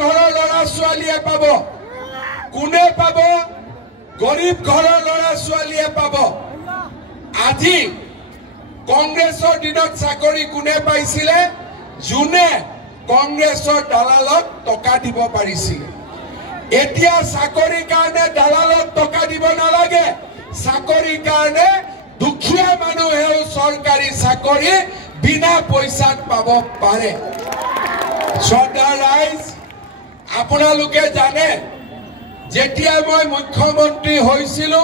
ঘৰৰ ল'ৰা ছোৱালীয়ে পাব কোনে পাব গৰীব ঘৰৰ ল'ৰা ছোৱালীয়ে পাব আজি কংগ্ৰেছৰ দিনত চাকৰি কোনে পাইছিলে যোনে কংগ্ৰেছৰ দালালক টকা দিব পাৰিছিল এতিয়া চাকৰিৰ কাৰণে দালালক টকা দিব নালাগে চাকৰিৰ কাৰণে দুখীয়া মানুহেও চৰকাৰী চাকৰি বিনা পইচাত পাব পাৰে শ্ৰদ্ধা ৰাইজ আপোনালোকে জানে যেতিয়া মই মুখ্যমন্ত্ৰী হৈছিলো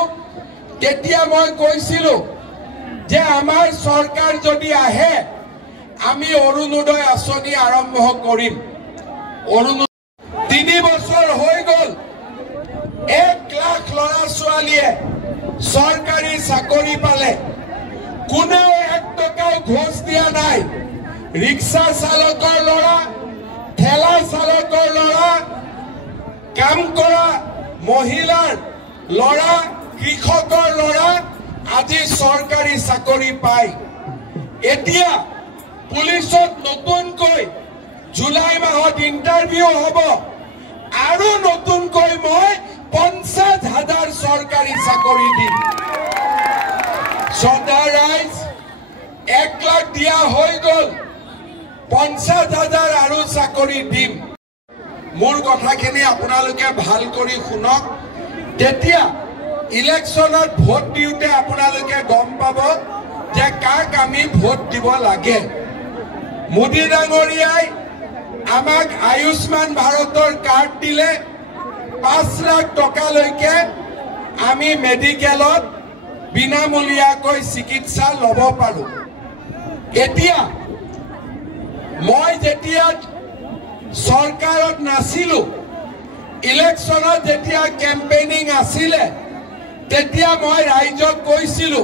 তেতিয়া মই কৈছিলো যে আমাৰ চৰকাৰ যদি আহে আমি অৰুণোদয় আঁচনি আৰম্ভ কৰিম অৰুণোদয় 3 বছৰ হৈ গল 1 লাখ ল'ৰা ছোৱালীয়ে চৰকাৰী চাকৰি পালে কোনেও 1 টকাও ঘোষ দিয়া নাই ৰিক্সা চালকৰ ল'ৰা ঠেলা চালকৰ ল'ৰা কাম কৰা মহিলাৰ ল'ৰা কৃষকৰ ল'ৰা আজি চৰকাৰী চাকৰি পায় এতিয়া পুলিচত নতুনকৈ জুলাই মাহত ইন্টাৰভিউ হ'ব আৰু নতুনকৈ মই 50,000 চৰকাৰী চাকৰি দিম শ্ৰদ্ধা ৰাইজ 1 লাখ দিয়া হৈ গল 50,000 আৰু চাকৰি দিম মোৰ কথাখিনি আপোনালোকে ভাল কৰি শুনক তেতিয়া ইলেকশ্যনত ভোট দিওঁতে আপোনালোকে গম পাব যে কাক আমি ভোট দিব লাগে মোদী ডাঙৰীয়াই আমাক আয়ুষ্মান ভাৰতৰ কাৰ্ড দিলে 5 লাখ টকালৈকে আমি মেডিকেলত বিনামূলীয়াকৈ চিকিৎসা ল'ব পাৰো এতিয়া মই যেতিয়া চৰকাৰত নাছিলো ইলেকশ্যনত যেতিয়া কেম্পেইনিং আছিলে তেতিয়া মই ৰাইজক কৈছিলো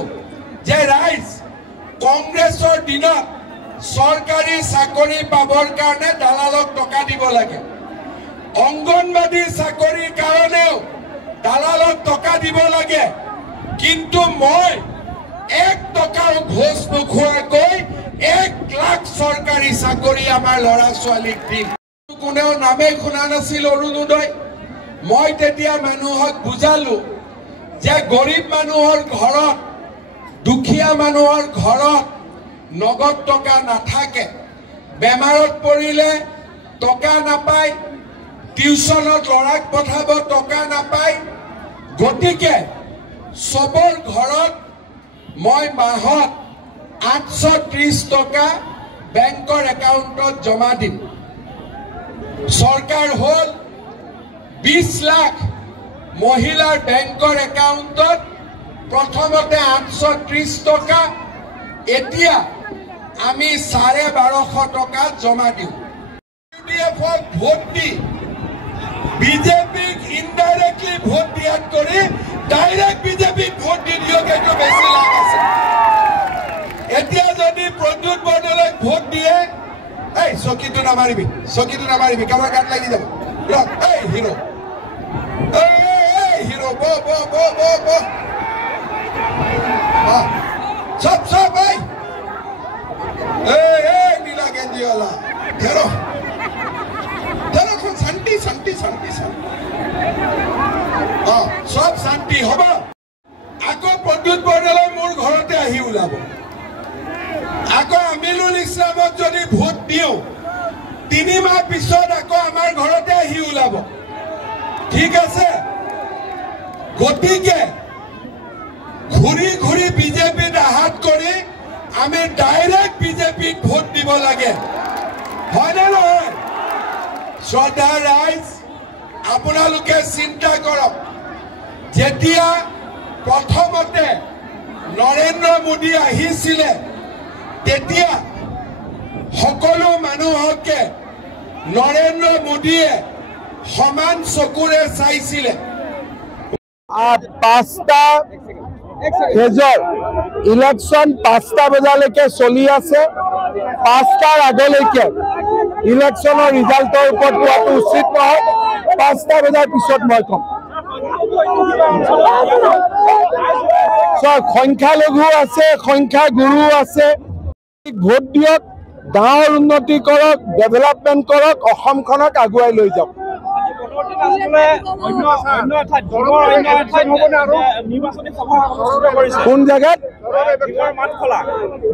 যে ৰাইজ কংগ্ৰেছৰ দিনত চৰকাৰী চাকৰি পাবৰ কাৰণে দালালক টকা দিব লাগে অংগনবাদী চাকৰিৰ কাৰণেও দালালক টকা দিব লাগে কিন্তু মই 1 টকাও ঘোষ নোখোৱাকৈ 1 লাখ চৰকাৰী চাকৰি আমাৰ ল'ৰা ছোৱালীক দিম কোনেও নামেই শুনা নাছিল অৰুণোদয় মই তেতিয়া মানুহক বুজালো যে গৰীব মানুহৰ ঘৰত দুখীয়া মানুহৰ ঘৰত নগদ টকা নাথাকে বেমাৰত পৰিলে টকা নাপায় টিউচনত ল'ৰাক পঠাব টকা নাপায় গতিকে সবৰ ঘৰত মই মাহত 830 টকা বেংকৰ একাউণ্টত জমা দিম চৰকাৰ হল 20 লাখ মহিলাৰ বেংকৰ একাউণ্টত প্ৰথমতে 830 টকা এতিয়া আমি 1250 টকা জমা দিওঁ ইউডিএফক ভোট দি বিজেপিক ইনডাইৰেক্টলি ভোট দিয়াত কৰি ডাইৰেক্ট বিজেপিক ভোট দি দিয়ক এইটো বেছি লাভ আছে এতিয়া যদি প্ৰদ্যুৎ বৰদলৈক ভোট দিয়ে এই চকীটো নামাৰিবি কাৰোবাৰ গাত লাগি যাব এই হিৰো হিৰো সব এই নীলা গেঞ্জিওয়ালা ধেৰো শান্তি সব শান্তি হব আকৌ প্ৰদ্যুৎ বৰদলৈ মোৰ ঘৰতে আহি ওলাব আকৌ আমিনুল ইছলামক যদি ভোট দিওঁ 3 মাহ পিছত আকৌ আমাৰ ঘৰতে আহি ওলাব ঠিক আছে গতিকে ঘূৰি ঘূৰি বিজেপিত আহাত কৰি আমি ডাইৰেক্ট বিজেপিক ভোট দিব লাগে হয়নে নহয় শ্ৰদ্ধা ৰাইজ আপোনালোকে চিন্তা কৰক যেতিয়া প্ৰথমতে নৰেন্দ্ৰ মোদী আহিছিলে তেতিয়া সকলো মানুহকে নৰেন্দ্ৰ মোদীয়ে সমান চকুৰে চাইছিলে 5টা ফেজৰ ইলেকশ্যন 5টা বজালৈকে চলি আছে 5টাৰ আগলৈকে ইলেকশ্যনৰ ৰিজাল্টৰ ওপৰত কোৱাটো উচিত নহয় 5টা বজাৰ পিছত মই কম সংখ্যালঘু আছে সংখ্যাগুৰু আছে ভোট দিয়ক গাঁৱৰ উন্নতি কৰক ডেভেলপমেণ্ট কৰক অসমখনক আগুৱাই লৈ যাওক কোন জায়গাত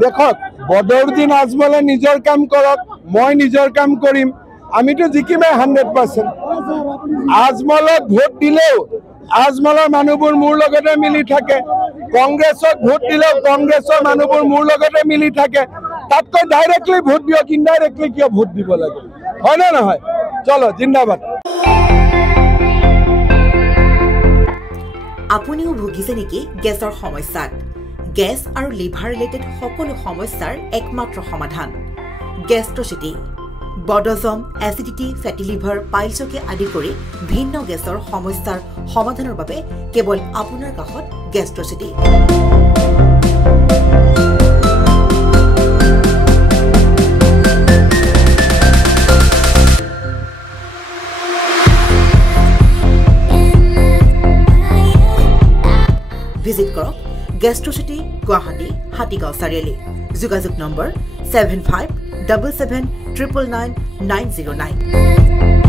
দেখক বদৰুদ্দিন আজমলে নিজৰ কাম কৰক মই নিজৰ কাম কৰিম আমিতো জিকিমে 100% আজমলক ভোট দিলেও আজমলৰ মানুহবোৰ মোৰ লগতে মিলি থাকে কংগ্ৰেছক ভোট দিলেও কংগ্ৰেছৰ মানুহবোৰ মোৰ লগতে মিলি থাকে তাতকৈ ডাইৰেক্টলি ভোট দিয়ক ইনডাইৰেক্টলি কিয় ভোট দিব লাগে হয় না নহয় চলো জিন্দাবাদ আপুনিও ভুগিছে নেকি গেছৰ সমস্যাত গেছ আৰু লিভাৰ ৰিলেটেড সকলো সমস্যাৰ একমাত্ৰ সমাধান গেষ্ট্ৰচিটি বডজম এচিডিটি ফেটি লিভাৰ পাইলছকে আদি কৰি ভিন্ন গেছৰ সমস্যাৰ সমাধানৰ বাবে কেৱল আপোনাৰ কাষত গেষ্ট্ৰচিটি ভিজিট কৰক গেষ্ট্ৰচিটি গুৱাহাটী হাতীগাঁও চাৰিআলি যোগাযোগ নম্বৰ 7577999909